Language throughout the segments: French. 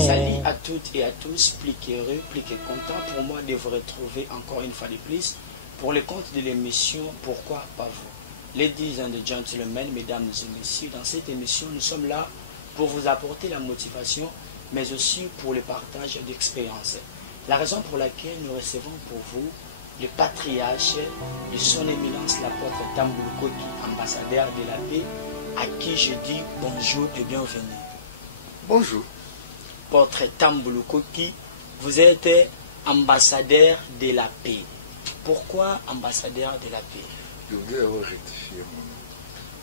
Salut à toutes et à tous, plus qu'heureux, plus que content pour moi de vous retrouver encore une fois de plus pour le compte de l'émission Pourquoi pas vous. Ladies and gentlemen, mesdames et messieurs, dans cette émission, nous sommes là pour vous apporter la motivation, mais aussi pour le partage d'expériences. La raison pour laquelle nous recevons pour vous le patriarche de son éminence l'apôtre Tambulu Koki, ambassadeur de la paix, à qui je dis bonjour et bienvenue. Bonjour. Apôtre Tambulu Koki, vous êtes ambassadeur de la paix. Pourquoi ambassadeur de la paix? Je voudrais avoir rectifié mon nom.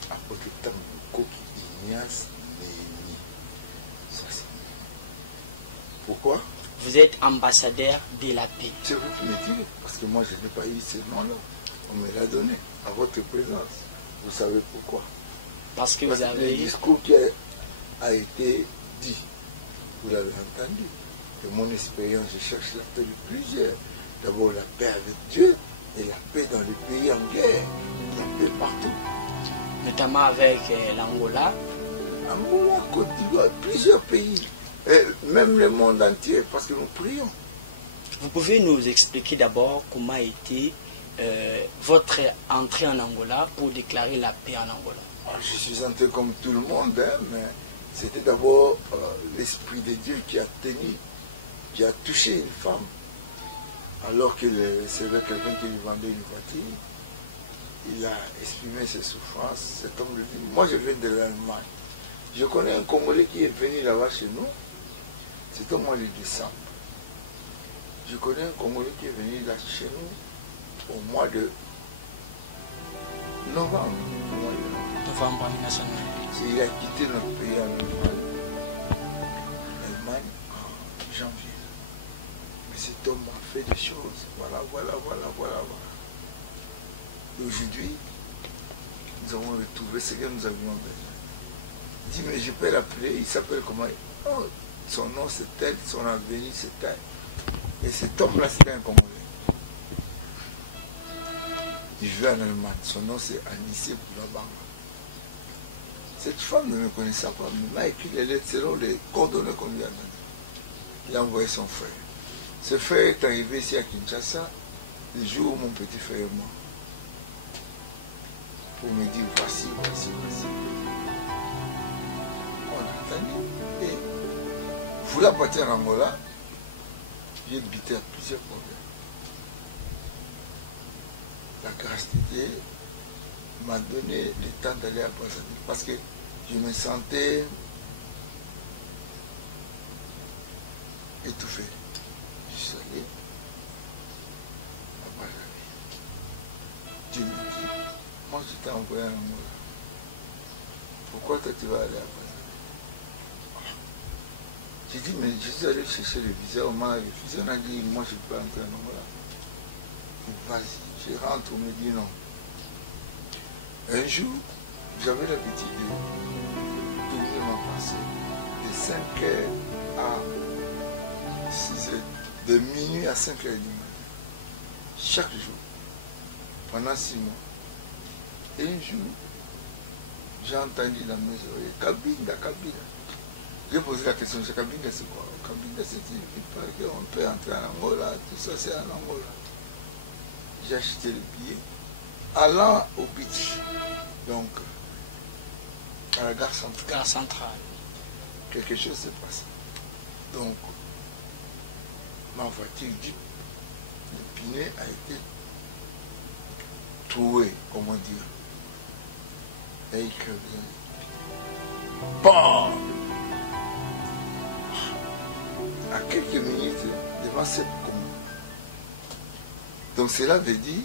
Apôtre Tambulu Koki Ignace Némi. Ça c'est. Pourquoi? Vous êtes ambassadeur de la paix. C'est vous qui me dites, parce que moi je n'ai pas eu ce nom-là. On me l'a donné à votre présence. Vous savez pourquoi? Parce que Parce vous avez le discours qui a été dit, vous l'avez entendu. De mon expérience, je cherche la paix de plusieurs. D'abord la paix avec Dieu et la paix dans les pays en guerre. La paix partout. notamment avec l'Angola. Angola, Côte d'Ivoire, plusieurs pays. Et même le monde entier, parce que nous prions. Vous pouvez nous expliquer d'abord comment a été votre entrée en Angola pour déclarer la paix en Angola? Je suis entré comme tout le monde, hein, mais c'était d'abord l'Esprit de Dieu qui a tenu, qui a touché une femme. Alors qu'il recevait quelqu'un qui lui vendait une voiture, il a exprimé ses souffrances. Cet homme lui dit, moi je viens de l'Allemagne. Je connais un Congolais qui est venu là-bas chez nous. C'est au mois de décembre. Je connais un Congolais qui est venu là chez nous au mois de novembre. Novembre 1990. Il a quitté notre pays en Allemagne en janvier. Mais cet homme a fait des choses. Voilà. Et aujourd'hui, nous avons retrouvé ce que nous avions besoin. Il dit, mais je peux l'appeler, il s'appelle comment? Oh, son nom c'est tel, son avenir c'est tel. Et cet homme-là, c'était un Congolais. Il vit en Allemagne. Son nom c'est Anissé Boulabanga. Cette femme ne me connaissait pas, mais m'a écrit les lettres selon les coordonnées qu'on lui a données. Il a envoyé son frère. Ce frère est arrivé ici à Kinshasa le jour où mon petit frère est mort. Pour me dire voici. On a entendu. Et voulant partir en Angola, j'ai habité à plusieurs problèmes. La grâce de Dieu m'a donné le temps d'aller à Brazzaville parce que je me sentais étouffé. Je suis allé à Brazzaville. Dieu me dit, moi je t'ai envoyé en Angola. Pourquoi toi tu vas aller à Brazzaville? J'ai dit, mais je suis allé chercher le visa, on m'a refusé, on a dit, moi je ne peux pas entrer en Angola. Vas-y, je rentre, on me dit non. Un jour, j'avais l'habitude de tourner ma pensée de 5h à 6h, de minuit à 5h du matin, chaque jour, pendant 6 mois. Et un jour, j'ai entendu dans mes oreilles, Kabinda. J'ai posé la question, Kabinda c'est quoi? Kabinda c'est une qu'on peut entrer en Angola, tout ça c'est en Angola. J'ai acheté le billet, allant au beach, donc à la gare centrale. Quelque chose s'est passé. Donc, ma voiture Jeep, le pinet a été troué, comment dire. Et il crève. Bon! À quelques minutes devant cette commune. Donc cela veut dire,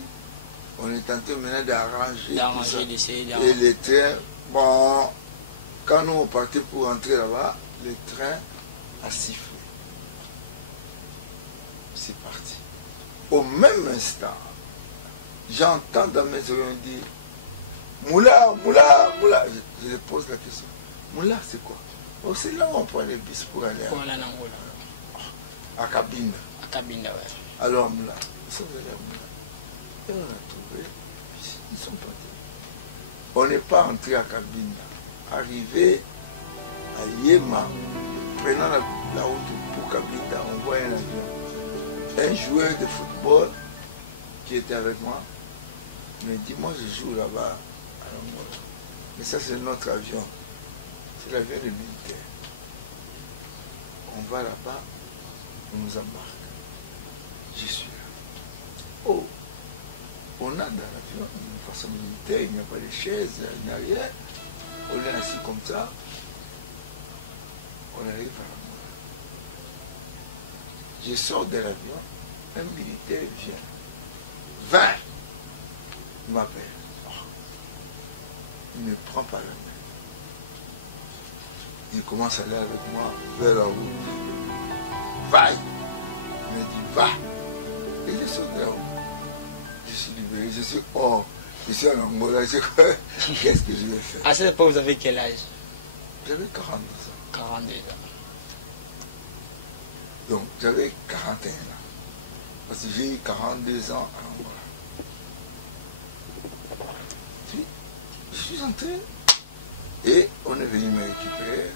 on est en train maintenant d'arranger d'essayer et les trains, bon, quand nous on partait pour entrer là-bas, le train a sifflé. C'est parti. Au même instant, j'entends dans mes oreilles dire, Moula. Je lui pose la question. Moula, c'est quoi? Oh, c'est là où on prend les bus pour aller pour aller en Angola. À Cabinda. À Cabinda, ouais. Alors Moula, ils sont allés à Moula. Et on a trouvé, ils sont partis. On n'est pas entré à Cabinda. Arrivé à Yéma, prenant la route pour Kabita, on voit un avion. Un joueur de football qui était avec moi me dit, moi je joue là-bas à l'Angola. Mais ça c'est notre avion. C'est l'avion des militaires. On va là-bas, on nous embarque. Je suis là. Oh, on a dans l'avion une façon militaire, il n'y a pas de chaises, il n'y a rien. On est assis comme ça. On arrive à l'Angola. Je sors de l'avion, un militaire vient. 20! Il m'appelle. Oh. Il ne prend pas la main. Il commence à aller avec moi vers la route. Va! Il me dit, va! Et je saute de la route. Je suis libéré, je suis hors. Je suis en Angola, qu'est-ce que je vais faire? À cette époque, vous avez quel âge? J'avais 42 ans. 42 ans. Donc, j'avais 41 ans. Parce que j'ai eu 42 ans à Angola. Puis, je suis entré et on est venu me récupérer.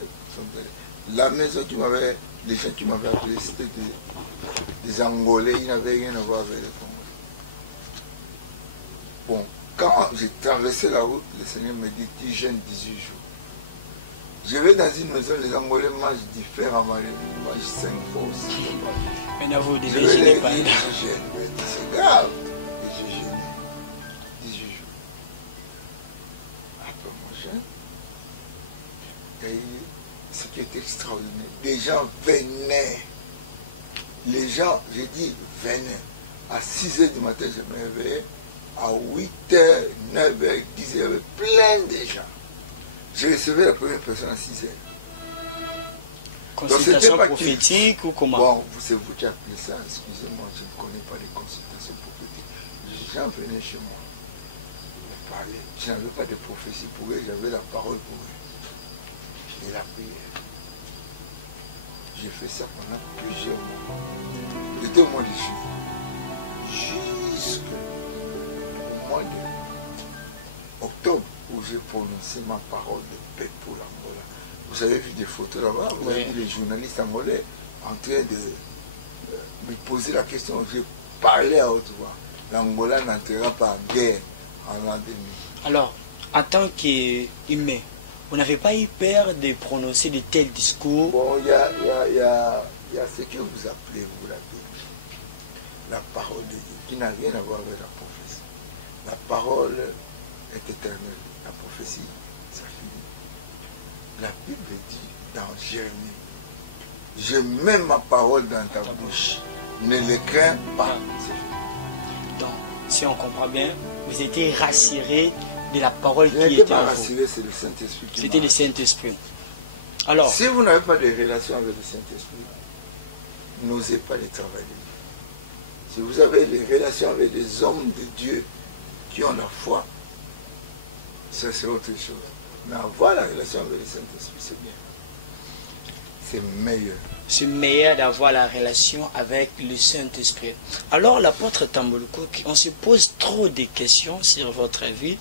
La maison qui m'avait, les gens qui m'avaient appelé, c'était des Angolais, ils n'avaient rien à voir avec les Congolais. Bon, quand j'ai traversé la route, le Seigneur me dit, tu jeûnes 18 jours. Je vais dans une maison, les Angolais mangent différemment, ils mangent 5 fois aussi. Maintenant, vous devez gêner pas. C'est grave. Et j'ai gêné 18 jours. Après mon jeûne, et ce qui est extraordinaire, les gens venaient. Les gens, j'ai dit, venaient. À 6 h du matin, je me réveillais. À 8 h, 9 h, 10 h, il y avait plein de gens. J'ai recevais la première personne à 6 h. Consultation prophétique ou comment? Bon, c'est vous qui appelez ça, excusez-moi, je ne connais pas les consultations prophétiques. Les gens venaient chez moi, me parlaient. Je n'avais pas de prophétie pour eux, j'avais la parole pour eux. Et la prière. J'ai fait ça pendant plusieurs mois. De 2 mois de juillet. Jusqu'au mois d'octobre, où j'ai prononcé ma parole de paix pour l'Angola. Vous avez vu des photos là-bas, vous avez vu les journalistes angolais en train de me poser la question. J'ai parlé à haute voix. L'Angola n'entrera pas en guerre en l'an 2000. Alors, en tant qu'humain, vous n'avez pas eu peur de prononcer de tels discours? Bon, il y a ce que vous appelez, vous, la Bible. La parole de Dieu, qui n'a rien à voir avec la prophétie. La parole est éternelle. La prophétie, ça finit. La Bible dit dans Jérémie, je mets ma parole dans ta bouche, ne le crains pas. Donc, si on comprend bien, vous étiez rassuré de la parole qui était était en vous. Rassuré, c'est le Saint-Esprit. C'était le Saint-Esprit. Alors, si vous n'avez pas de relation avec le Saint-Esprit, n'osez pas les travailler. Si vous avez des relations avec des hommes de Dieu qui ont la foi, ça c'est autre chose. Mais avoir la relation avec le Saint-Esprit, c'est bien. C'est meilleur. C'est meilleur d'avoir la relation avec le Saint-Esprit. Alors, l'apôtre Tamboluko, on se pose trop de questions sur votre vie.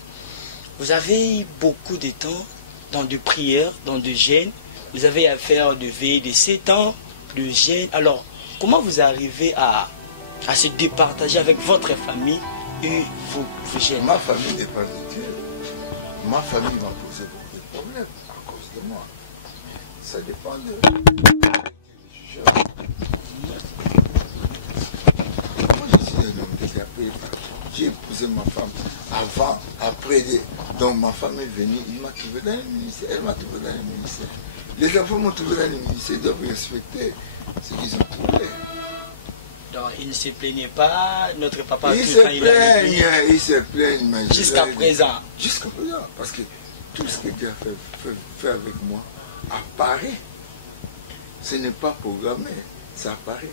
Vous avez eu beaucoup de temps dans de prières, dans de jeûnes. Vous avez à faire de veille de 7 ans, de jeûne. Alors, comment vous arrivez à se départager avec votre famille et vos jeûnes? Ma famille dépend de Dieu. Ma famille m'a posé beaucoup de problèmes à cause de moi. Ça dépend de... Moi, je suis un homme décapé. J'ai épousé ma femme avant, après. Donc ma femme est venue, il m'a trouvé dans le ministère. Elle m'a trouvé dans le ministère. Les enfants m'ont trouvé dans le ministère, ils doivent respecter ce qu'ils ont trouvé. Donc, il ne se plaignait pas, notre papa... Il se plaigne. Jusqu'à présent. Jusqu'à présent. Parce que tout ce que Dieu a fait avec moi apparaît. Ce n'est pas programmé, ça apparaît.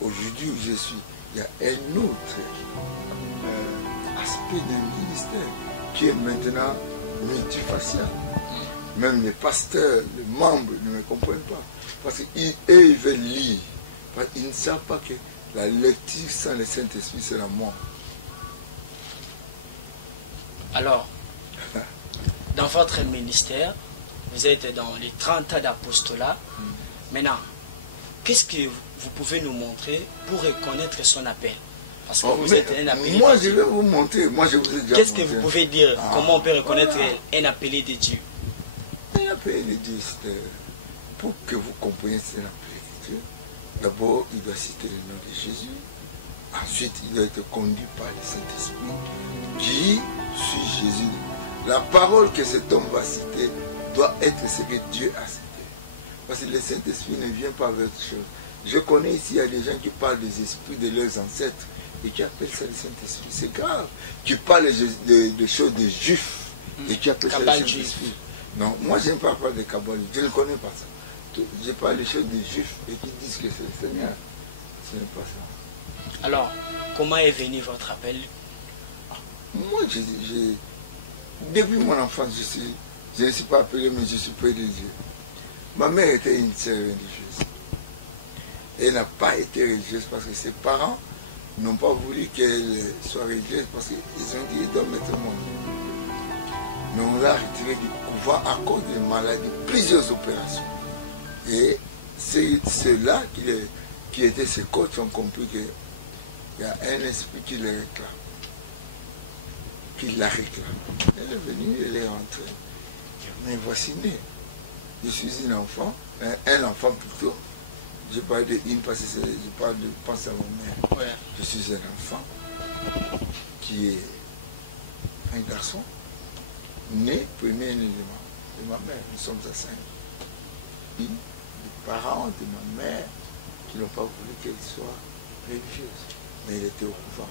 Aujourd'hui où je suis, il y a un autre aspect d'un ministère qui est maintenant multifacial. Même les pasteurs, les membres ne me comprennent pas. Parce qu'eux, ils veulent lire. Ils ne savent pas que la lecture sans le Saint-Esprit, c'est la mort. Alors, dans votre ministère, vous êtes dans les 30 ans d'apostolat. Maintenant, qu'est-ce que vous pouvez nous montrer pour reconnaître son appel? Parce que vous êtes un appelé. Moi, je vais vous montrer. Moi, je vous ai déjà Qu'est-ce que vous pouvez dire? Comment on peut reconnaître un appelé de Dieu? Un appelé de Dieu, c'est pour que vous compreniez c'est un appelé de Dieu. D'abord, il doit citer le nom de Jésus. Ensuite, il doit être conduit par le Saint-Esprit. Qui suit Jésus? La parole que cet homme va citer doit être ce que Dieu a cité. Parce que le Saint-Esprit ne vient pas avec autre chose. Je connais ici, il y a des gens qui parlent des esprits de leurs ancêtres et qui appellent ça le Saint-Esprit. C'est grave. Tu parles des choses des Juifs et qui appellent ça le Saint-Esprit. Non, moi je ne parle pas de Kabbale. Je ne connais pas ça. Je parle des choses des Juifs et qui disent que c'est le Seigneur. Ce n'est pas ça. Alors, comment est venu votre appel? Moi, depuis mon enfance, je ne suis pas appelé, mais je suis près de Dieu. Ma mère était une sœur religieuse. Elle n'a pas été religieuse parce que ses parents n'ont pas voulu qu'elle soit religieuse parce qu'ils ont dit qu'elle doit mettre au monde. Mais on l'a retiré du couvent à cause de maladies, plusieurs opérations. Et c'est ceux-là qui étaient ses coachs ont compris qu'il y a un esprit qui les réclame. Qui la réclame. Elle est venue, elle est rentrée. Mais voici né. Je suis un enfant plutôt. Je parle de une parce que je pense à ma mère. Ouais. Je suis un enfant qui est un garçon, né, premier né de ma mère. Nous sommes à 5. Les parents de ma mère qui n'ont pas voulu qu'elle soit religieuse. Mais elle était au couvent.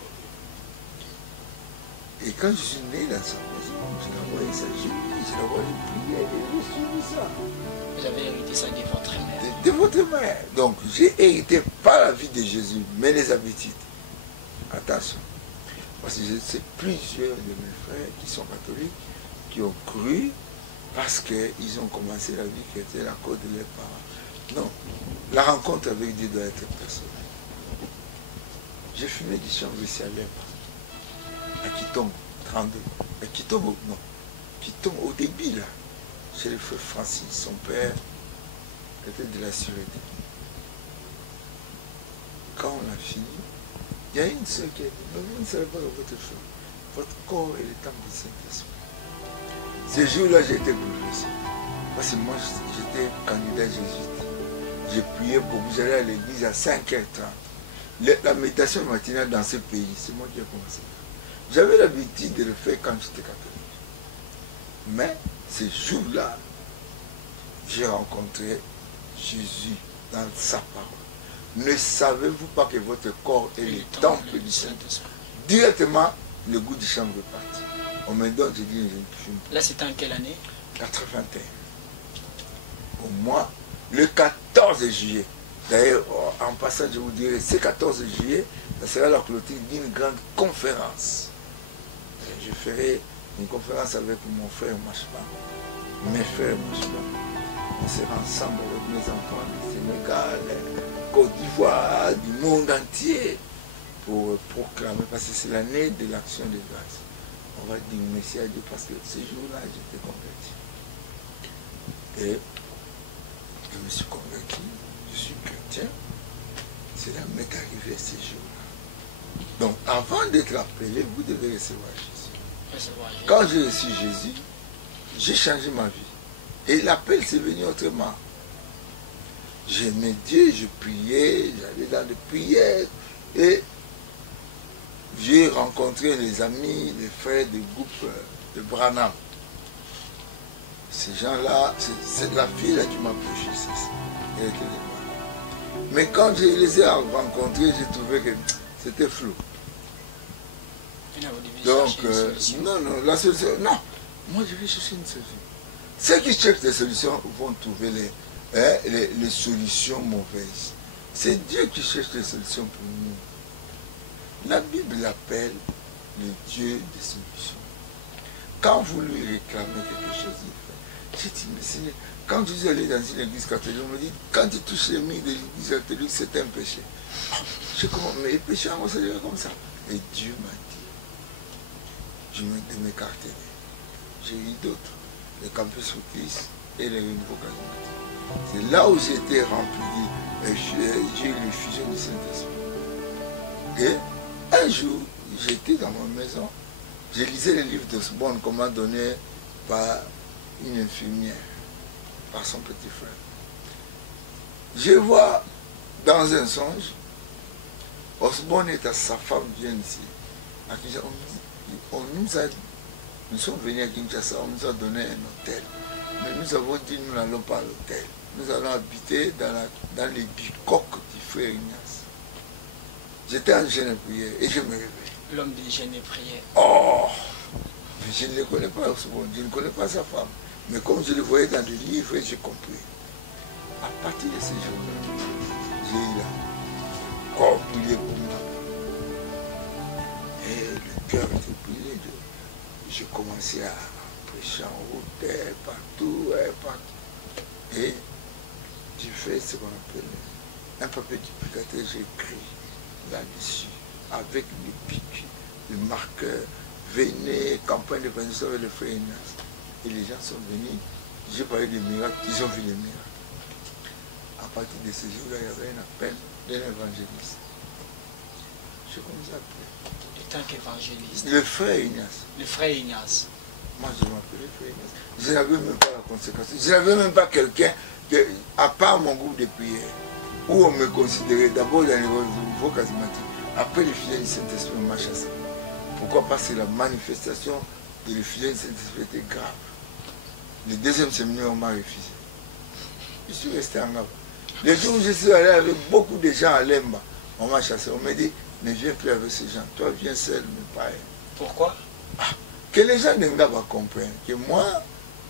Et quand je suis né dans sa maison, je la voyais s'agiter, je la voyais prier, et j'ai suivi ça. Vous avez hérité ça de votre mère. De votre mère. Donc j'ai hérité pas la vie de Jésus, mais les habitudes. Attention. Parce que je sais plusieurs de mes frères qui sont catholiques, qui ont cru parce qu'ils ont commencé la vie qui était la cause de leurs parents. Non. La rencontre avec Dieu doit être personnelle. J'ai fumé du chanvre ici à Lèvres. À Kitombo, 32. À Kitombo, non. Kitombo, au début, là, chez le frère Francis, son père était de la sûreté. Quand on a fini, il y a une seule qui a dit, mais vous ne savez pas que votre corps est le temple du Saint-Esprit. Ce jour-là, j'ai été bouleversé. Parce que moi, j'étais candidat jésuite. J'ai prié beaucoup, j'allais à l'église à 5h30. La méditation matinale dans ce pays, c'est moi qui ai commencé. J'avais l'habitude de le faire quand j'étais catholique. Mais ce jour-là, j'ai rencontré Jésus dans sa parole. Ne savez-vous pas que votre corps est le temple du Saint-Esprit? Directement, le goût du chanvre est parti. On me donne, je dis, je ne fume pas. Là, c'était en quelle année? 81. Au mois, le 14 juillet. D'ailleurs, en passant, je vous dirai, ce 14 juillet, ça sera la clôture d'une grande conférence. Je ferai une conférence avec mon frère Machba, mes frères Machba. On sera ensemble avec mes enfants du Sénégal, Côte d'Ivoire, du monde entier, pour proclamer, parce que c'est l'année de l'action de grâce. On va dire merci à Dieu parce que ce jour-là, j'étais converti. Et je me suis converti, je suis chrétien. Cela m'est arrivé ce jour-là. Donc, avant d'être appelé, vous devez recevoir Jésus. Quand j'ai reçu Jésus, j'ai changé ma vie. Et l'appel, c'est venu autrement. J'aimais Dieu, je priais, j'allais dans des prières. Et j'ai rencontré les amis, les frères du groupe de Branham. Ces gens-là, c'est la fille là qui m'a prêché, c'est ça. Elle était de Branham. Mais quand je les ai rencontrés, j'ai trouvé que c'était flou. Donc, non, la solution, non. Moi, je vais chercher une solution. Ceux qui cherchent des solutions vont trouver les solutions mauvaises. C'est Dieu qui cherche les solutions pour nous. La Bible l'appelle le Dieu des solutions. Quand vous lui réclamez quelque chose, il fait. J'ai dit, mais Seigneur, quand je suis allé dans une église catholique, on me dit, quand tu touches les murs de l'église catholique, c'est un péché. Je comprends, mais les péchés, on se dirait comme ça. Et Dieu m'a dit, de m'écarter. J'ai eu d'autres. Le campus Foutis, et les renouveaux charismatiques. C'est là où j'étais rempli, j'ai eu l'effusion du Saint-Esprit. Et un jour, j'étais dans ma maison, je lisais les livres d'Osborne qu'on m'a donné par une infirmière, par son petit frère. Je vois dans un songe, Osborne et sa femme viennent ici. À Kinshasa, nous sommes venus à Kinshasa, on nous a donné un hôtel. Mais nous avons dit nous n'allons pas à l'hôtel. Nous allons habiter dans les bicoques du frère Ignace. J'étais en jeûne et prière et je me réveille. L'homme de jeûne et prière. Oh! Mais je ne le connais pas, Osborne, je ne connais pas sa femme. Mais comme je le voyais dans les livres, j'ai compris. À partir de ce jour-là, j'ai eu la corps brûlé pour moi. Et le cœur était brûlé. Je commençais à prêcher en route, partout, partout. Et j'ai fait ce qu'on appelle un papier duplicateur, j'ai écrit là-dessus, avec le pic, le marqueur, venez, campagne de l'évangélisation avec le frère Ignace. Et les gens sont venus, j'ai parlé des miracles, ils ont vu les miracles. À partir de ce jour-là, il y avait un appel d'un évangéliste. Je commençais à appeler. En tant qu'évangéliste. Le frère Ignace. Le frère Ignace. Moi, je m'appelais frère Ignace. Je n'avais même pas la conséquence. Je n'avais même pas quelqu'un, à part mon groupe de prière, où on me considérait d'abord dans les nouveaux charismatiques. Après, le fidèle du Saint-Esprit m'a chassé. Pourquoi? Parce que la manifestation de l'effusion du Saint-Esprit était grave. Le deuxième séminaire, on m'a refusé. Je suis resté en Ngaba. Le jour où je suis allé avec beaucoup de gens à Lemba, on m'a chassé. On m'a dit, ne viens plus avec ces gens. Toi, viens seul, mais pas elle. Pourquoi? Que les gens de Ngaba comprennent que moi,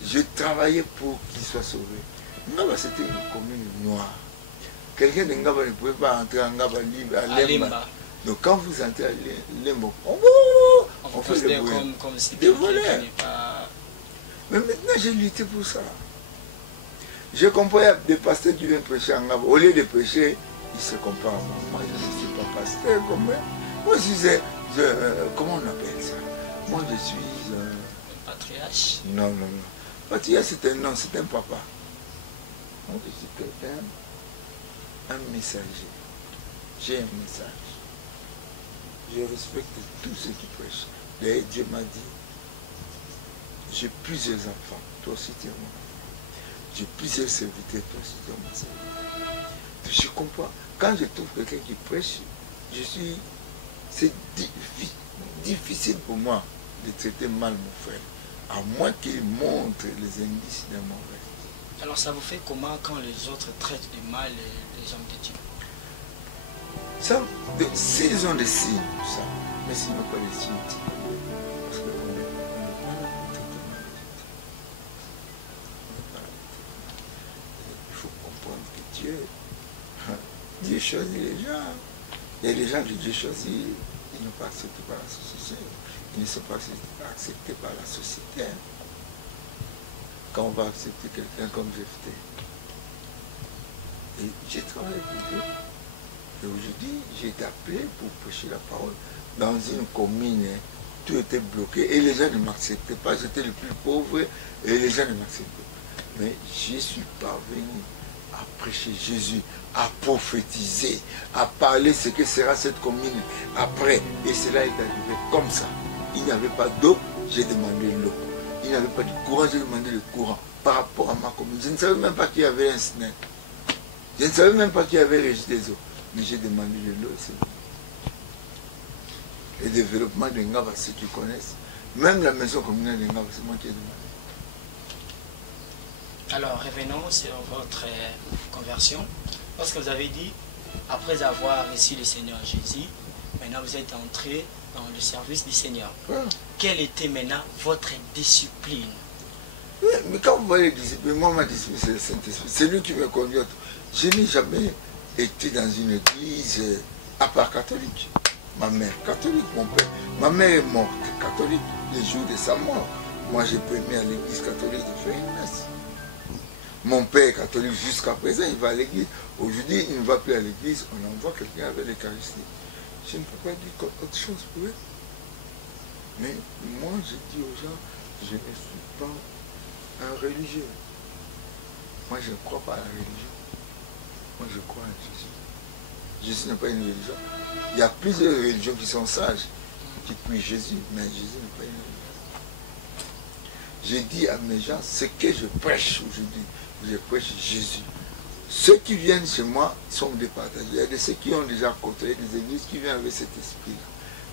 je travaillais pour qu'ils soient sauvés. Ngaba, c'était une commune noire. Quelqu'un de Ngaba ne pouvait pas entrer en Ngaba libre à Lemba. Donc quand vous entrez à Lemba, on fait le bruit. Comme si des voleurs. Pas... Mais maintenant, j'ai lutté pour ça. Je comprends des pasteurs qui viennent prêcher en Ngaba. Au lieu de prêcher, ils se comparent à moi. Moi, je ne suis pas pasteur comme eux. Moi, comment on appelle ça? Moi, je suis un patriarche. Non. Patriarche, c'est un nom, c'est un papa. Moi, je suis quelqu'un, un messager. J'ai un message. Je respecte tous ceux qui prêchent. D'ailleurs, Dieu m'a dit, j'ai plusieurs enfants, toi aussi tu es mon enfant. J'ai plusieurs serviteurs, toi aussi tu es mon serviteur. Je comprends. Quand je trouve quelqu'un qui prêche, c'est difficile pour moi de traiter mal mon frère, à moins qu'il montre les indices d'un mauvais. Alors ça vous fait comment quand les autres traitent de mal les hommes de Dieu? Ça, s'ils ont des signes, ça, mais s'ils n'ont pas des signes, parce qu'on n'est pas là pour traiter mal les autres. On n'est pas là pour traiter mal. Il faut comprendre que Dieu choisit les gens. Il y a des gens que Dieu choisit, ils ne sont pas acceptés par la société. Ils ne sont pas acceptés par la société. Quand on va accepter quelqu'un comme Jephthé. Et j'ai travaillé pour Dieu. Et aujourd'hui, j'ai été appelé pour prêcher la parole dans une commune. Tout était bloqué et les gens ne m'acceptaient pas. J'étais le plus pauvre et les gens ne m'acceptaient pas. Mais je suis parvenu à prêcher Jésus, à prophétiser, à parler ce que sera cette commune après. Et cela est arrivé comme ça. Il n'y avait pas d'eau, j'ai demandé l'eau. Il n'y avait pas de courant, j'ai demandé le courant par rapport à ma commune. Je ne savais même pas qu'il y avait un SNEL. Je ne savais même pas qu'il y avait Régie des eaux. Mais j'ai demandé de l'eau, c'est bon. Le développement de Ngaba, ceux qui connaissent, même la maison communale de Ngaba, c'est moi qui ai demandé. Alors, revenons sur votre conversion. Parce que vous avez dit, après avoir reçu le Seigneur Jésus, maintenant vous êtes entré dans le service du Seigneur. Quelle était maintenant votre discipline? Oui, mais quand vous voyez discipline, moi ma discipline c'est le Saint-Esprit. C'est lui qui me conduit. Je n'ai jamais été dans une église à part catholique. Ma mère catholique, mon père. Ma mère est morte catholique le jour de sa mort. Moi j'ai permis à l'église catholique de faire une messe. Mon père est catholique jusqu'à présent, il va à l'église. Aujourd'hui, il ne va plus à l'église, on envoie quelqu'un avec l'Eucharistie. Je ne peux pas dire autre chose pour eux. Mais moi, je dis aux gens, je ne suis pas un religieux. Moi, je ne crois pas à la religion. Moi, je crois à Jésus. Jésus n'est pas une religion. Il y a plusieurs religions qui sont sages, qui prient Jésus, mais Jésus n'est pas une religion. J'ai dit à mes gens, ce que je prêche aujourd'hui, je prêche Jésus. Ceux qui viennent chez moi sont départagés. Il y a de ceux qui ont déjà côtoyé des églises qui viennent avec cet esprit-là.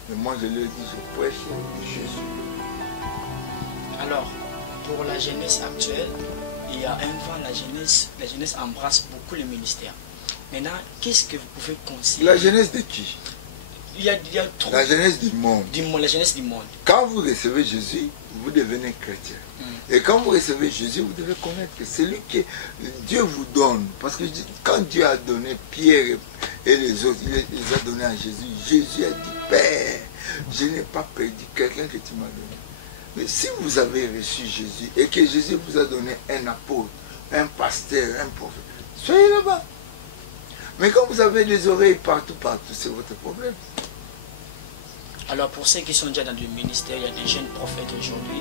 Mais moi, je leur dis, je prêche Jésus. Alors, pour la jeunesse actuelle, il y a un vent, la jeunesse embrasse beaucoup le ministère. Maintenant, qu'est-ce que vous pouvez conseiller? La jeunesse de qui? Il y a trop. La jeunesse du monde. La jeunesse du monde. Quand vous recevez Jésus, vous devenez chrétien. Et quand vous recevez Jésus, vous devez connaître que c'est lui que Dieu vous donne. Parce que quand Dieu a donné Pierre et les autres, il les a donnés à Jésus. Jésus a dit, Père, je n'ai pas perdu quelqu'un que tu m'as donné. Mais si vous avez reçu Jésus et que Jésus vous a donné un apôtre, un pasteur, un prophète, soyez là-bas. Mais quand vous avez des oreilles partout, c'est votre problème. Alors pour ceux qui sont déjà dans le ministère, il y a des jeunes prophètes aujourd'hui.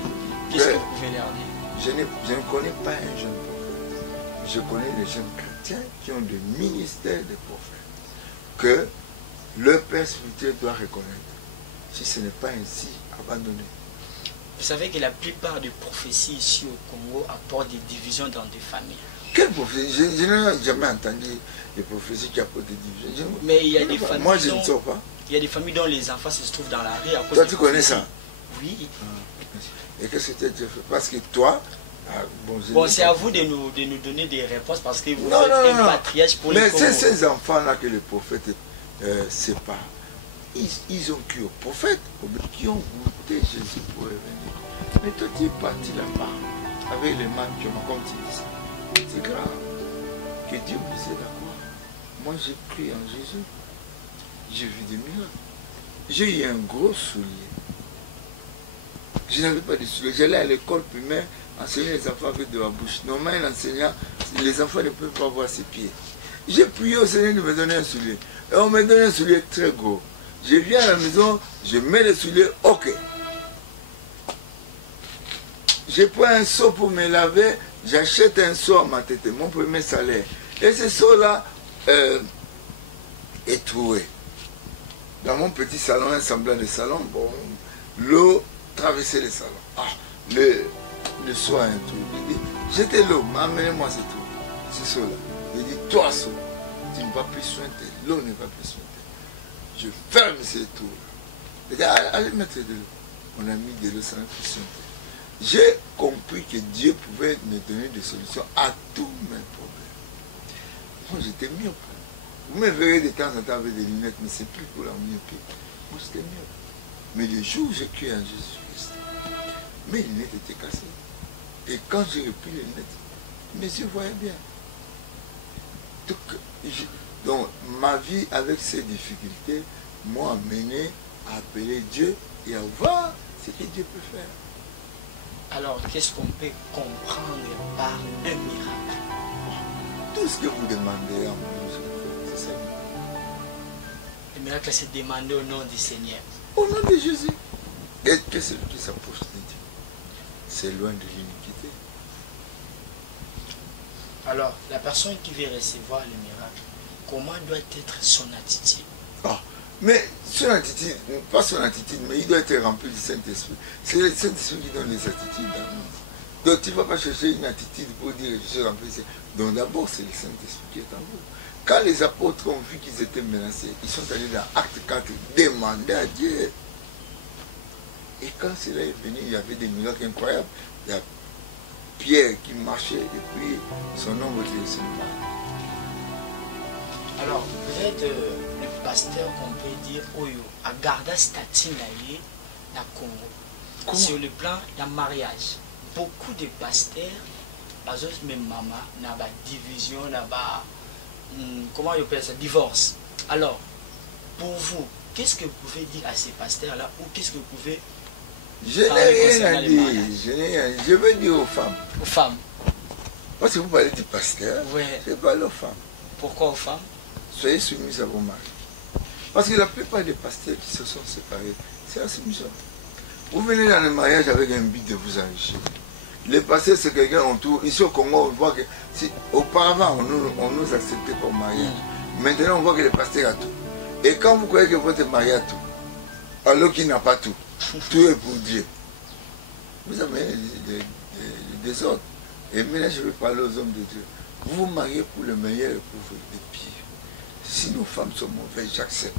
Qu'est-ce que vous pouvez leur dire? Je ne connais pas un jeune prophète. Je connais des jeunes chrétiens qui ont des ministères de prophètes. Que leur père spirituel doit reconnaître. Si ce n'est pas ainsi, abandonnez. Vous savez que la plupart des prophéties ici au Congo apportent des divisions dans des familles. Quelle prophétie? Je n'ai jamais entendu des prophéties qui apportent des divisions. Mais il y a des familles. Moi, je ne sors pas. Il y a des familles dont les enfants se trouvent dans la rue à cause. Toi, tu connais ça? Oui. Et qu'est-ce que tu as déjà fait? Parce que toi... bon, c'est à vous de nous donner des réponses parce que vous faites un patriarche pour les Congo. Mais c'est ces enfants-là que les prophètes séparent. Ils ont cru aux prophètes, qui ont goûté Jésus pour revenir. Mais toi, tu es parti là-bas avec les mains qui ont, comme tu dis ça. C'est grave. Que Dieu vous aide à croire. Moi, j'ai cru en Jésus. J'ai vu des miracles. J'ai eu un gros soulier. Je n'avais pas de souliers. J'allais à l'école primaire enseigner les enfants avec de la bouche. Normalement, l'enseignant, les enfants ne peuvent pas voir ses pieds. J'ai prié au Seigneur de me donner un soulier. Et on me donne un soulier très gros. Je viens à la maison, je mets le soulier, ok. Je prends un seau pour me laver, j'achète un seau à ma tête, mon premier salaire. Et ce seau-là est troué. Dans mon petit salon, un semblant de salon, bon, l'eau traversait le salon. Ah, le seau a un trou. Il dit, jetez l'eau, amenez-moi ce trou, ce seau-là. Il dit, toi, seau, tu ne vas plus sointer, l'eau ne va plus sointer. Je ferme ce trou. Il dit, allez mettre de l'eau. On a mis de l'eau sans plus sointer. J'ai compris que Dieu pouvait me donner des solutions à tous mes problèmes. Moi, j'étais myope. Vous me verrez de temps en temps avec des lunettes, mais c'est plus pour la myopie. Moi, j'étais myope. Mais le jour où j'ai cru en Jésus-Christ, mes lunettes étaient cassées. Et quand j'ai repris les lunettes, mes yeux voyaient bien. Donc, ma vie avec ces difficultés m'a amené à appeler Dieu et à voir ce que Dieu peut faire. Alors, qu'est-ce qu'on peut comprendre par un miracle? Tout ce que vous demandez à moi, c'est ça. Le miracle, c'est demander au nom du Seigneur. Au nom de Jésus. Et que celui qui s'approche de Dieu, c'est loin de l'iniquité. Alors, la personne qui veut recevoir le miracle, comment doit être son attitude? Mais son attitude, pas son attitude, mais il doit être rempli du Saint-Esprit. C'est le Saint-Esprit qui donne les attitudes dans nous. Donc tu ne vas pas chercher une attitude pour dire je suis rempli. Donc d'abord, c'est le Saint-Esprit qui est en vous. Quand les apôtres ont vu qu'ils étaient menacés, ils sont allés dans Acte 4 demander à Dieu. Et quand cela est venu, il y avait des miracles incroyables. Il y a Pierre qui marchait et puis son ombre qui se séparait. Alors, peut-être le pasteur qu'on peut dire Oyo a gardé statut na Congo. Sur le plan du mariage, beaucoup de pasteurs, même maman, n'a pas division, n'a pas comment on appelle ça, divorce. Alors, pour vous, qu'est-ce que vous pouvez dire à ces pasteurs-là ou qu'est-ce que vous pouvez Je n'ai rien à dire. Je veux dire aux femmes. Aux femmes. Parce que vous parlez du pasteur, je parle aux femmes. Pourquoi aux femmes? Soyez soumis à vos maris. Parce que la plupart des pasteurs qui se sont séparés, c'est la soumission. Vous venez dans le mariage avec un but de vous enrichir. Le passé, c'est quelqu'un autour. Ici au Congo, on voit que auparavant, on nous acceptait comme mariage. Maintenant, on voit que le pasteur a tout. Et quand vous croyez que votre mari a tout, alors qu'il n'a pas tout, tout est pour Dieu. Vous avez des désordres. Et maintenant, je vais parler aux hommes de Dieu. Vous vous mariez pour le meilleur et pour le pire. Si nos femmes sont mauvaises, j'accepte.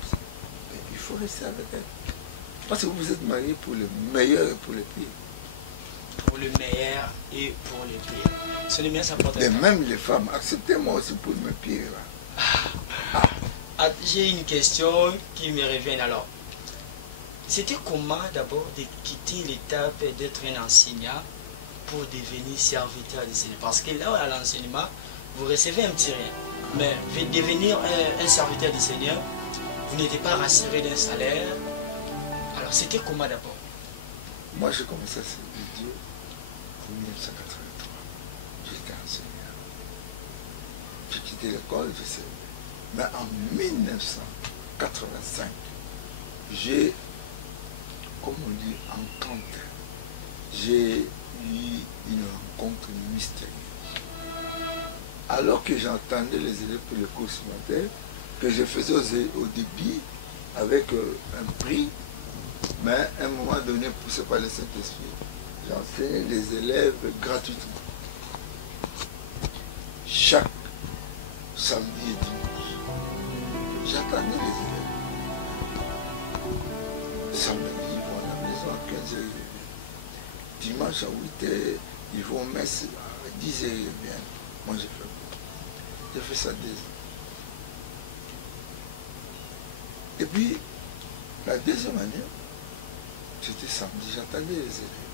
Mais il faut rester avec elles. Parce que vous êtes mariés pour le meilleur et pour le pire. Pour le meilleur et pour le pire. Ce n'est bien ça porte. Et même les femmes, acceptez-moi aussi pour le pire. J'ai une question qui me revient alors. C'était comment d'abord de quitter l'étape d'être un enseignant pour devenir serviteur du Seigneur? Parce que là, à l'enseignement, vous recevez un petit rien. Mais devenir un serviteur du Seigneur, vous n'étiez pas rassuré d'un salaire. Alors, c'était comment d'abord? Moi, j'ai commencé à servir Dieu en 1983. J'étais enseignant. J'ai quitté l'école, je sais. Mais en 1985, j'ai, comme on dit, encounter. J'ai eu une rencontre mystérieuse. Alors que j'entendais les élèves pour le cours supplémentaire, que je faisais au débit avec un prix, mais à un moment donné, poussé par le Saint-Esprit, j'enseignais les élèves gratuitement. Chaque samedi et dimanche, j'attendais les élèves. Samedi, ils vont à la maison à 15h, ils reviennent. Dimanche à 8h, ils vont au messe à 10h, ils reviennent. Moi, j'ai fait ça 2 ans. Et puis, la deuxième année, c'était samedi, j'attendais les élèves.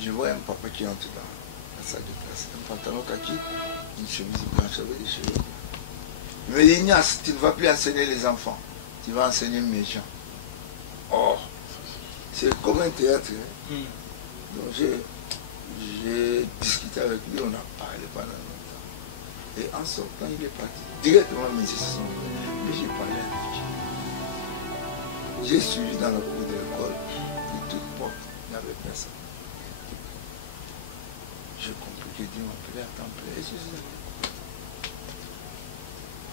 Je vois un papa qui entre dans la salle de classe, un pantalon kaki, une chemise blanche avec des cheveux blancs. Il me dit, Ignace, tu ne vas plus enseigner les enfants, tu vas enseigner mes gens. Oh, c'est comme un théâtre. Hein? Donc j'ai discuté avec lui, on a parlé pendant longtemps. Et en sortant, il est parti. Directement, mes yeux se sont ouverts. Mais j'ai parlé avec lui. J'ai suivi dans la cour de l'école, de toute porte, il n'y avait personne. J'ai compris que Dieu m'appelait à temps plein. Et je suis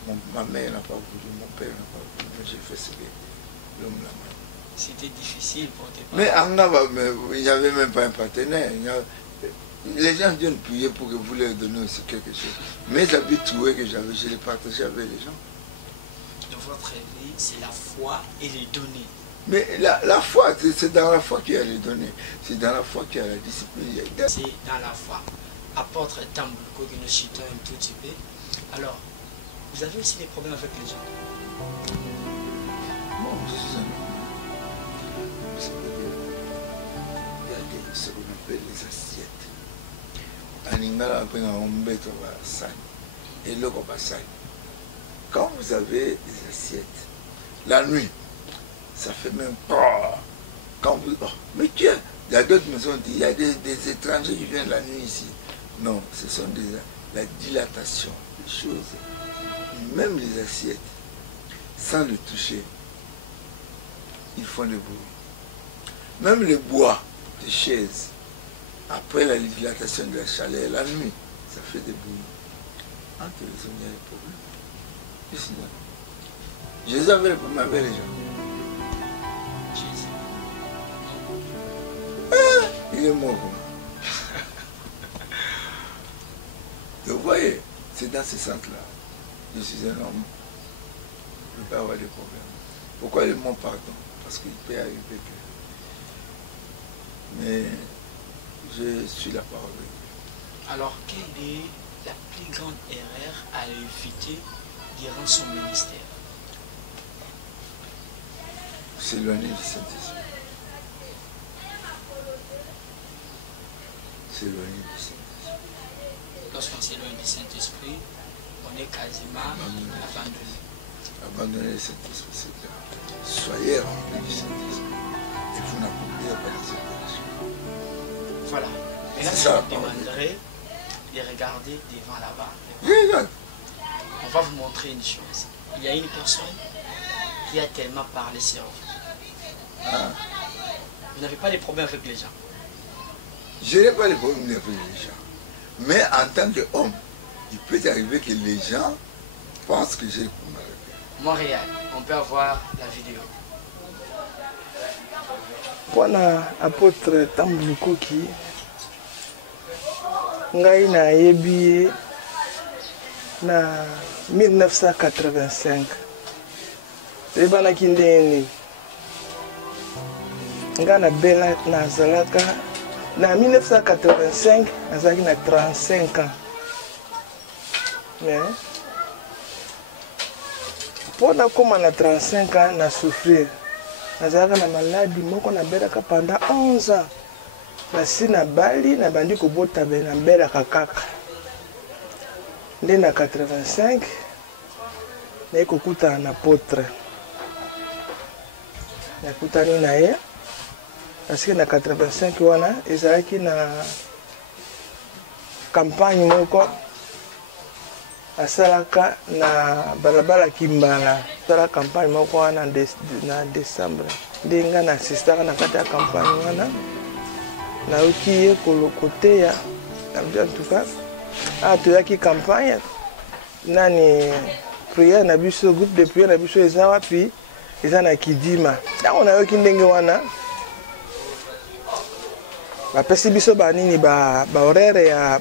allé. Ma mère n'a pas voulu, mon père n'a pas voulu, mais j'ai fait ce que l'homme l'a dit. C'était difficile pour tes parents. Mais en Nava, il n'y avait même pas un partenaire. Les gens viennent prier pour que vous leur donniez aussi quelque chose. Mes habits troués que j'avais, je les partageais avec les gens. Dans votre vie, c'est la foi et les données. Mais la foi, c'est dans la foi qu'il y a les données. C'est dans la foi qu'il y a la discipline. C'est dans la foi. Apôtre Tambouko, que nous citons un tout petit peu. Alors, vous avez aussi des problèmes avec les gens? Bon, je suis un homme. Vous savez, il y a ce qu'on appelle les assiettes. Quand vous avez des assiettes, la nuit, ça fait même peur. Quand vous... Oh, mais tiens, il y a d'autres maisons, il y a des étrangers qui viennent la nuit ici. Non, ce sont la dilatation, des choses. Même les assiettes, sans le toucher, ils font le bruit. Même le bois des chaises, après la dilatation de la chaleur, la nuit, ça fait des bruits. Entre les hommes, il y a des problèmes. Jésus avait le problème avec les gens. Jésus. Ah, il est mort. Donc vous voyez, c'est dans ce sens-là. Je suis un homme, je peux avoir des problèmes. Pourquoi le mot pardon? Parce qu'il peut arriver que... Mais je suis la parole de Dieu. Alors, quelle est la plus grande erreur à éviter durant son ministère? S'éloigner du Saint-Esprit. S'éloigner du Saint-Esprit. Lorsqu'on s'éloigne du Saint-Esprit, on est quasiment abandonné. Abandonner le Saint-Esprit, c'est clair. Soyez remplis du Saint-Esprit. Et vous n'accomplirez pas les opérations. Voilà. Et là, C'est je ça, vous demanderai de regarder devant là-bas. Regarde. On va vous montrer une chose. Il y a une personne qui a tellement parlé sur vous. Ah. Vous n'avez pas de problème avec les gens. Je n'ai pas le problème avec les gens. Mais en tant qu'homme, il peut arriver que les gens pensent que j'ai le problème avec eux. Montréal, on peut avoir la vidéo. Wana apôtre Tambulukoki ngai na yebi na 1985 ebana kindeni nga na bela nazalaka na 1985 nazalaki na 35 ans mais pour na koma na 35 ans na souffrir nazalaka na maladie moko na belaka pendant 11 ans nasi na bali na bandi kobota be na belaka kaka nde na 85 naye kokutana na apôtre nakutani na ye parce que na 85 wana ezalaki na campagne moko asalaka na balabala Kimbala asala campagne moko wana na décembre nde nga na assistaka na kati ya campagne wana nauki ye kolokoteya en tout cas toyaki campagne nani prière na biso groupe de prière na biso eza wapi eza na Kidima ntango nayoki ndenge wana bapesi biso banini bahoraire ya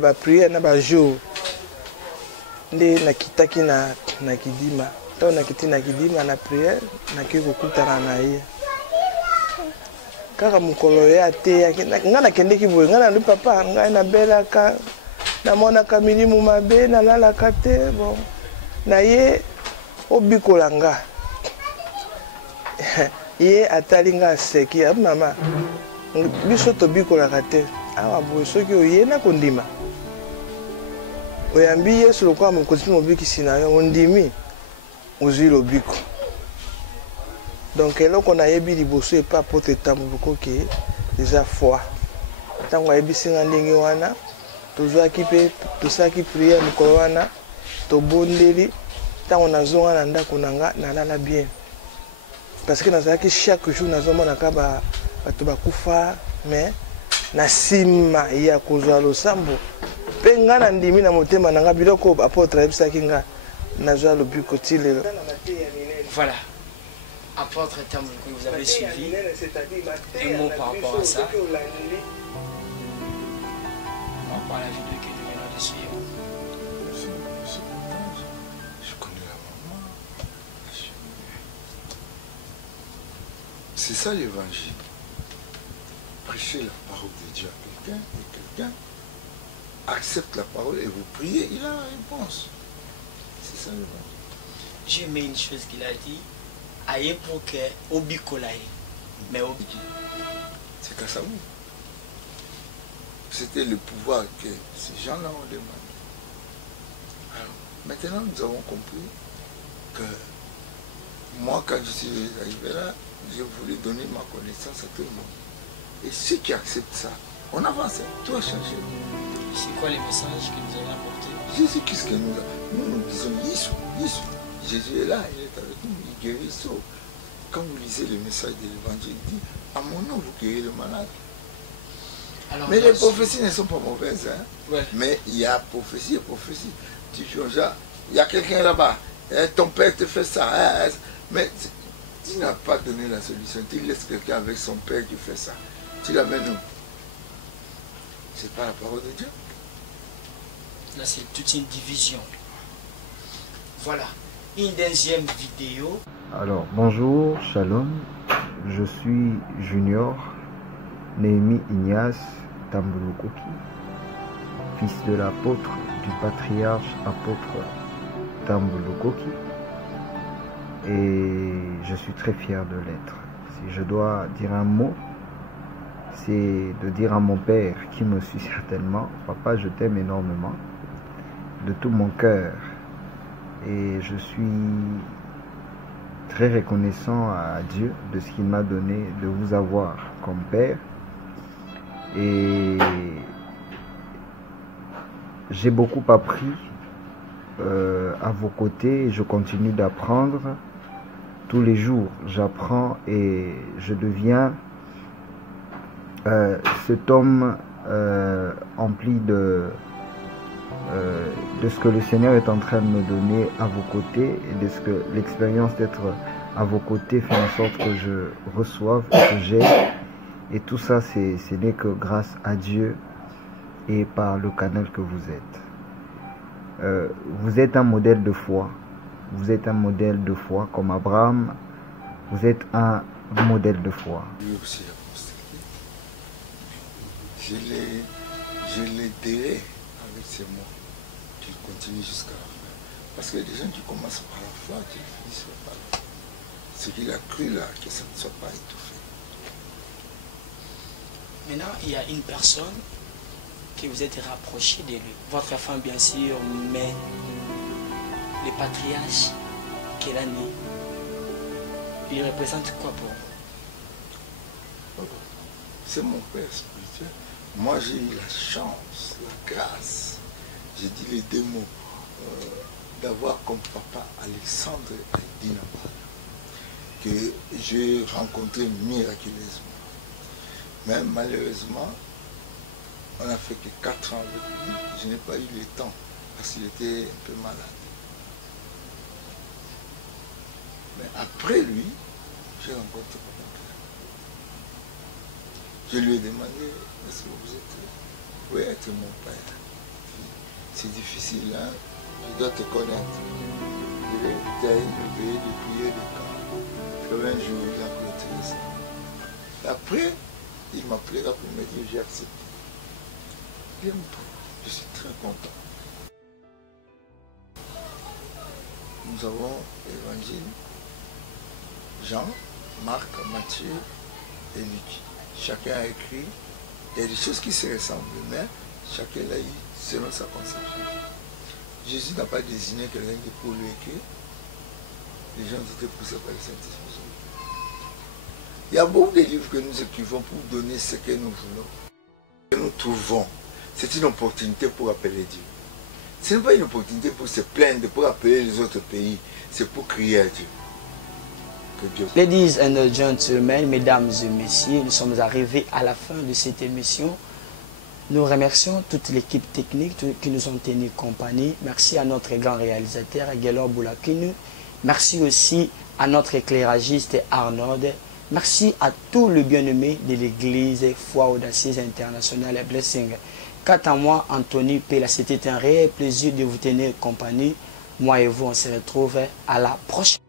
baprière na bajour nde nakitaki na Kidima ntango nakiti na Kidima na prière nakoki kokutana na ye kaka mokolo ye ateyaki nga nakendeki boye nga nandi papa ngai nabelaka namonaka milimu mabe nalalaka te bon na ye obikola nga ye atali nga aseki mama biso tobikolaka te awa boye soki oye na kondima oyambi yesu lokola mokonzi mobikisi na yo ondimi ozwi lobiko donc eloko nayebi liboso epa apôtre Tambulukoki eza foi ntango ayebisi nga ndenge wana tozwaki mpe tosalaki priere mikolo wana tobondeli ntango nazonga na ndako na nga nalala bien parce que nazalaki chaque jour nazomonaka bato bakufa mais na nsima ya kozwa losambo mpe nga na ndimi na motema na nga biloko apôtre ayebisaki nga nazwa lobiko ti lelo. Voilà. Apôtre Tambulukoki, vous avez suivi un mot par rapport à ça. Par rapport à la vidéo que nous venons de suivre. Je connais la maman. C'est ça l'évangile. Prêchez la parole de Dieu à quelqu'un et quelqu'un accepte la parole et vous priez, il a la réponse. C'est ça l'évangile. J'ai aimé une chose qu'il a dit. Aïe pour que Obikolaï. Mais Obi. C'est Kassamou. C'était le pouvoir que ces gens-là ont demandé. Alors, maintenant, nous avons compris que moi, quand je suis arrivé là, j'ai voulu donner ma connaissance à tout le monde. Et ceux qui acceptent ça, on avance, tout a changé. C'est quoi les messages que vous avez apportés? Jésus, qu'est-ce que nous disons Yissou, Yissou. Jésus est là, il est avec nous, il guérit ça. Quand vous lisez le message de l'évangile, il dit, à mon nom, vous guérissez le malade. Alors, mais les prophéties ne sont pas mauvaises. Hein? Ouais. Mais il y a prophétie et prophétie. Tu il y a quelqu'un là-bas, ton père te fait ça. Mais tu n'as pas donné la solution. Tu laisses quelqu'un avec son père qui fait ça. Tu l'amènes où? C'est pas la parole de Dieu. Là, c'est toute une division. Voilà. Une deuxième vidéo. Alors, bonjour, shalom. Je suis Junior Néhémie Ignace Tambulukoki, fils de l'apôtre du patriarche apôtre Tambulukoki. Et je suis très fier de l'être. Si je dois dire un mot, c'est de dire à mon père, qui me suit certainement, papa, je t'aime énormément, de tout mon cœur. Et je suis très reconnaissant à Dieu de ce qu'il m'a donné de vous avoir comme père. Et j'ai beaucoup appris à vos côtés. Je continue d'apprendre. Tous les jours, j'apprends et je deviens cet homme empli de ce que le Seigneur est en train de me donner à vos côtés et de ce que l'expérience d'être à vos côtés fait en sorte que je reçoive, que j'ai. Et tout ça, ce n'est que grâce à Dieu et par le canal que vous êtes. Vous êtes un modèle de foi. Vous êtes un modèle de foi comme Abraham. Vous êtes un modèle de foi. Lui aussi apostolique. Je l'aiderai avec ces mots. Tu continues jusqu'à la fin. Parce que les gens qui commencent par la foi, tu finis par la foi. Ce qu'il a cru là, que ça ne soit pas étouffé. Maintenant, il y a une personne que vous êtes rapproché de lui. Votre femme, bien sûr, mais le patriarche qu'elle a né, il représente quoi pour vous? C'est mon père spirituel. Moi, j'ai eu la chance, la grâce, j'ai dit les deux mots, d'avoir comme papa Alexandre Dinabal, que j'ai rencontré miraculeusement. Mais malheureusement, on n'a fait que 4 ans avec lui. Je n'ai pas eu le temps parce qu'il était un peu malade. Mais après lui, j'ai rencontré mon père. Je lui ai demandé, est-ce que vous pouvez être mon père? C'est difficile, hein? Je dois te connaître. Je vais tailler, le veiller, de prier, de camp. Comme un jour, il a clôturé ça. Après, il m'appelera pour me dire j'ai accepté. Je suis très content. Nous avons l'évangile, Jean, Marc, Matthieu et Luc. Chacun a écrit. Il y a des choses qui se ressemblent, mais chacun l'a eu selon sa conception. Jésus n'a pas désigné quelqu'un qui pour lui écrire. Les gens étaient poussés par le Saint-Esprit. Il y a beaucoup de livres que nous écrivons pour donner ce que nous voulons. Ce que nous trouvons, c'est une opportunité pour appeler Dieu. Ce n'est pas une opportunité pour se plaindre, pour appeler les autres pays. C'est pour crier à Dieu. Que Dieu... Ladies and gentlemen, mesdames et messieurs, nous sommes arrivés à la fin de cette émission. Nous remercions toute l'équipe technique qui nous ont tenu compagnie. Merci à notre grand réalisateur, Gelor Boulakinu. Merci aussi à notre éclairagiste, Arnold. Merci à tous les bien-aimés de l'église Foi Audacieuse Internationale Blessing. Quant à moi, Anthony Pella, c'était un réel plaisir de vous tenir compagnie. Moi et vous, on se retrouve à la prochaine.